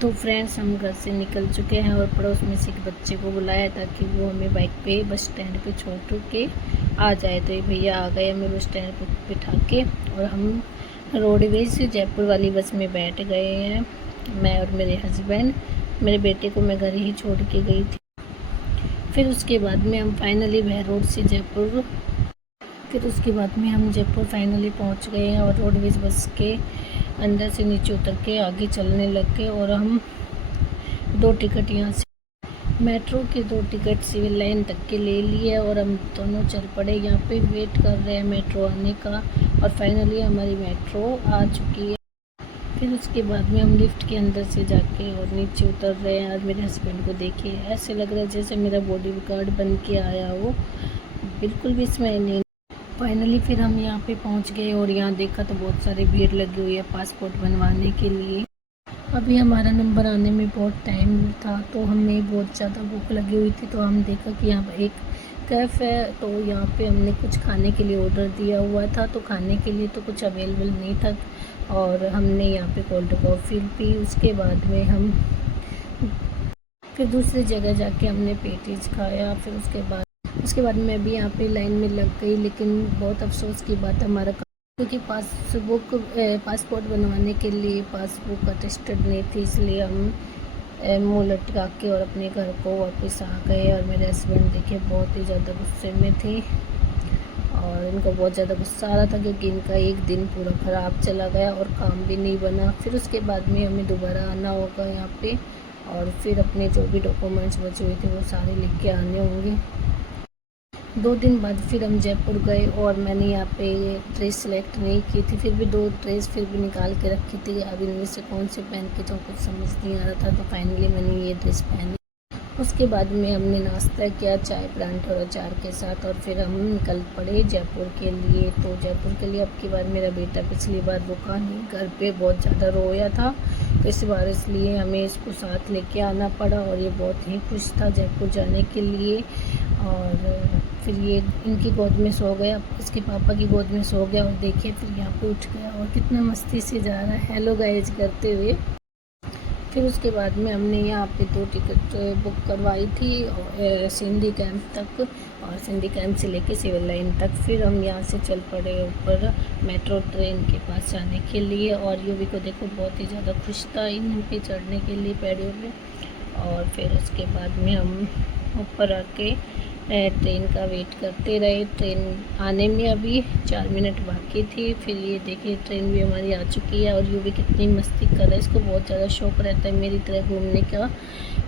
तो फ्रेंड्स, हम घर से निकल चुके हैं और पड़ोस में से एक बच्चे को बुलाया ताकि वो हमें बाइक पे बस स्टैंड पे छोड़ के आ जाए। तो ये भैया आ गए हमें बस स्टैंड पे बिठा के, और हम रोडवेज से जयपुर वाली बस में बैठ गए हैं, मैं और मेरे हस्बैंड। मेरे बेटे को मैं घर ही छोड़ के गई थी। फिर उसके बाद में हम फाइनली वह रोड से जयपुर फिर उसके बाद में हम जयपुर फाइनली पहुंच गए हैं और रोडवेज बस के अंदर से नीचे उतर के आगे चलने लग गए। और हम 2 टिकट यहाँ से मेट्रो के 2 टिकट सिविल लाइन तक के ले लिए और हम दोनों चल पड़े। यहाँ पे वेट कर रहे हैं मेट्रो आने का, और फाइनली हमारी मेट्रो आ चुकी है। फिर उसके बाद में हम लिफ्ट के अंदर से जाके और नीचे उतर रहे हैं। और मेरे हस्बैंड को देखिए, ऐसे लग रहा है जैसे मेरा बॉडी गार्ड बन के आया हो, बिल्कुल भी स्मेल नहीं। फाइनली फिर हम यहाँ पे पहुँच गए और यहाँ देखा तो बहुत सारी भीड़ लगी हुई है पासपोर्ट बनवाने के लिए। अभी हमारा नंबर आने में बहुत टाइम था, तो हमें बहुत ज़्यादा भूख लगी हुई थी। तो हम देखा कि यहाँ पर एक कैफ़े है, तो यहाँ पे हमने कुछ खाने के लिए ऑर्डर दिया हुआ था। तो खाने के लिए तो कुछ अवेलेबल नहीं था, और हमने यहाँ पे कोल्ड कॉफ़ी पी। उसके बाद में हम फिर दूसरी जगह जाके हमने पेटीज खाया। फिर उसके बाद मैं भी यहाँ पे लाइन में लग गई, लेकिन बहुत अफसोस की बात हमारा, क्योंकि पासपोर्ट बनवाने के लिए पासबुक अटेस्टेड नहीं थी, इसलिए हम मुँह लटका के और अपने घर को वापस आ गए। और मेरे हस्बैंड देखिए बहुत ही ज़्यादा गुस्से में थे, और इनको बहुत ज़्यादा गुस्सा आ रहा था क्योंकि इनका एक दिन पूरा ख़राब चला गया और काम भी नहीं बना। फिर उसके बाद में हमें दोबारा आना होगा यहाँ पे, और फिर अपने जो भी डॉक्यूमेंट्स बचे हुए थे वो सारे लेके आने होंगे। 2 दिन बाद फिर हम जयपुर गए, और मैंने यहाँ पे ड्रेस सेलेक्ट नहीं की थी, फिर भी 2 ड्रेस फिर भी निकाल के रखी थी। अब इनमें से कौन से पहन के, तो कुछ समझ नहीं आ रहा था, तो फाइनली मैंने ये ड्रेस पहनी। उसके बाद में हमने नाश्ता किया चाय परांठे और अचार के साथ, और फिर हम निकल पड़े जयपुर के लिए। तो जयपुर के लिए अब की बार मेरा बेटा पिछली बार रुका नहीं, घर पे बहुत ज़्यादा रोया था, तो इस बार इसलिए हमें इसको साथ लेके आना पड़ा। और ये बहुत ही खुश था जयपुर जाने के लिए। और फिर ये इनकी गोद में सो गया, इसके पापा की गोद में सो गया, और देखिए फिर यहाँ पे उठ गया और कितना मस्ती से जा रहा है हेलो गाइज करते हुए। फिर उसके बाद में हमने यहाँ पे 2 टिकट बुक करवाई थी सिंधी कैंप तक, और सिंधी कैंप से लेके सिविल लाइन तक। फिर हम यहाँ से चल पड़े ऊपर मेट्रो ट्रेन के पास जाने के लिए। और यूवी को देखो बहुत ही ज़्यादा खुश था इन पे चढ़ने के लिए, पैडियों पे। और फिर उसके बाद में हम ऊपर आके ट्रेन का वेट करते रहे। ट्रेन आने में अभी 4 मिनट बाकी थी। फिर ये देखिए ट्रेन भी हमारी आ चुकी है, और ये भी कितनी मस्ती कर रहा है। इसको बहुत ज़्यादा शौक़ रहता है मेरी तरह घूमने का,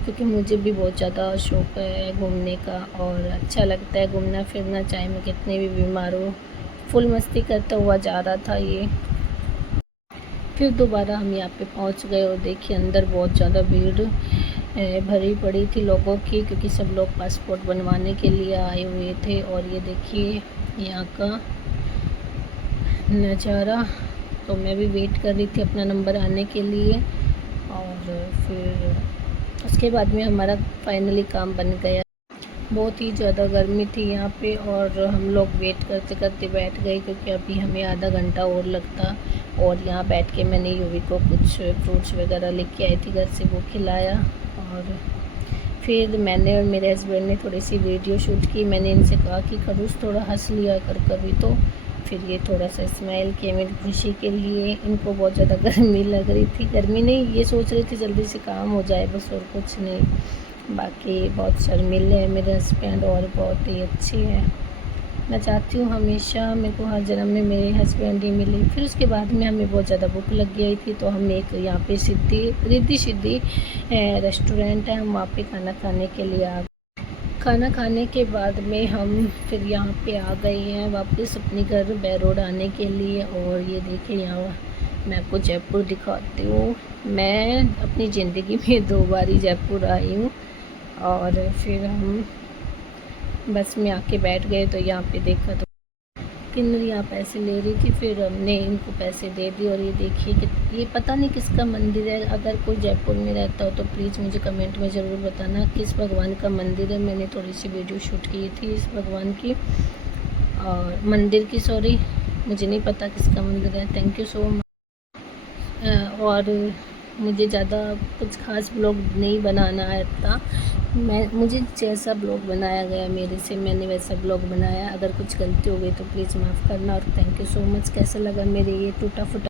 क्योंकि मुझे भी बहुत ज़्यादा शौक़ है घूमने का, और अच्छा लगता है घूमना फिरना, चाहे मैं कितने भी बीमार हूँ। फुल मस्ती करता हुआ जा रहा था ये। फिर दोबारा हम यहाँ पे पहुँच गए, और देखिए अंदर बहुत ज़्यादा भीड़ भरी पड़ी थी लोगों की, क्योंकि सब लोग पासपोर्ट बनवाने के लिए आए हुए थे। और ये देखिए यहाँ का नज़ारा। तो मैं भी वेट कर रही थी अपना नंबर आने के लिए, और फिर उसके बाद में हमारा फाइनली काम बन गया। बहुत ही ज़्यादा गर्मी थी यहाँ पे, और हम लोग वेट करते करते बैठ गए, क्योंकि अभी हमें आधा घंटा और लगता। और यहाँ बैठ के मैंने यूवी को कुछ फ्रूट्स वगैरह लेके आई थी घर से, वो खिलाया। और फिर मैंने और मेरे हस्बैंड ने थोड़ी सी वीडियो शूट की। मैंने इनसे कहा कि खड़ूस थोड़ा हंस लिया कर कभी तो। फिर ये थोड़ा सा स्माइल किया मेरी खुशी के लिए। इनको बहुत ज़्यादा गर्मी लग रही थी, गर्मी नहीं, ये सोच रही थी जल्दी से काम हो जाए बस, और कुछ नहीं। बाकी बहुत शर्मीले हैं मेरे हस्बैंड, और बहुत ही अच्छी है। मैं चाहती हूँ हमेशा मेरे को हर जन्म में मेरे हस्बैंड ही मिले। फिर उसके बाद में हमें बहुत ज़्यादा भूख लग गई थी, तो हम एक यहाँ पे रिद्धि सिद्धि रेस्टोरेंट है, हम वहाँ पे खाना खाने के लिए आ गए। खाना खाने के बाद में हम फिर यहाँ पे आ गए हैं वापस अपने घर बाय रोड आने के लिए। और ये देखिए यहाँ मैं आपको जयपुर दिखाती हूँ। मैं अपनी ज़िंदगी में 2 बार ही जयपुर आई हूँ। और फिर हम बस में आके बैठ गए, तो यहाँ पे देखा तो किन्नर यहाँ पैसे ले रही थी, फिर हमने इनको पैसे दे दिए। और ये देखिए कि ये पता नहीं किसका मंदिर है, अगर कोई जयपुर में रहता हो तो प्लीज़ मुझे कमेंट में ज़रूर बताना किस भगवान का मंदिर है। मैंने थोड़ी सी वीडियो शूट की थी इस भगवान की, और मंदिर की, सॉरी मुझे नहीं पता किसका मंदिर है। Thank you so much. और मुझे ज़्यादा कुछ खास ब्लॉग नहीं बनाना आता। मुझे जैसा ब्लॉग बनाया गया मेरे से, मैंने वैसा ब्लॉग बनाया। अगर कुछ गलती हो गई तो प्लीज़ माफ़ करना और थैंक यू सो मच। कैसा लगा मेरे ये टूटा फूटा